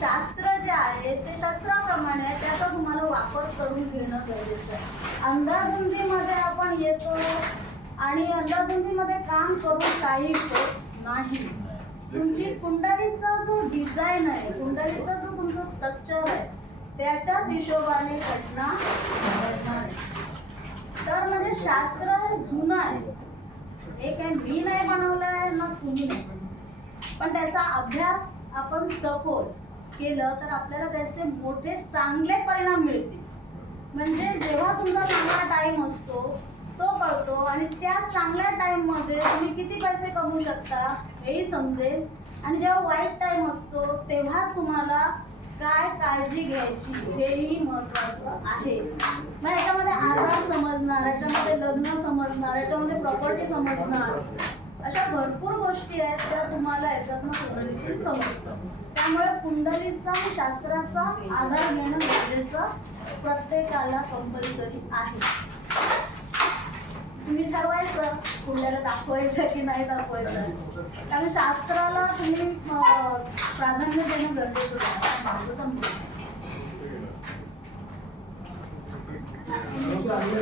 शास्त्र जे आहे ते शस्त्राप्रमाणे त्याचा तुम्हाला वापर करून घेणं गरजेचं आहे. अंधाधुंदीमध्ये आपण येतो आणि अंधाधुंदीमध्ये काम करून काही होत नाही. तुमची कुंडलीचा जो डिझाईन आहे, कुंडलीचा जो तुमचं स्ट्रक्चर आहे त्याच्याच हिशोबाने घटना घडणार आहे. तर म्हणजे शास्त्र हे जुनं आहे, हे काय मी नाही बनवलं आहे ना तुम्ही नाही, पण त्याचा अभ्यास आपण सखोल केलं तर आपल्याला त्याचे मोठे चांगले परिणाम मिळतील. म्हणजे जेव्हा तुमचा चांगला टाइम असतो तो कळतो आणि त्या चांगल्या टाइममध्ये तुम्ही किती पैसे कमवू शकता हेही समजेल. आणि जेव्हा वाईट टाइम असतो तेव्हा तुम्हाला काय काळजी घ्यायची हेही महत्त्वाचं आहे. मग याच्यामध्ये आजार समजणार, याच्यामध्ये लग्न समजणार, याच्यामध्ये प्रॉपर्टी समजणार, अशा भरपूर गोष्टी आहेत त्या तुम्हाला याच्यातनं कुंडलीतून समजतं. त्यामुळे कुंडलीचा शास्त्राचा आधार घेणं गरजेचं प्रत्येकाला कंपल्सरी आहे. तुम्ही ठरवायचं कुंडलीला दाखवायचं की नाही दाखवायचं, कारण शास्त्राला तुम्ही प्राधान्य देणं गरजेचं आहे.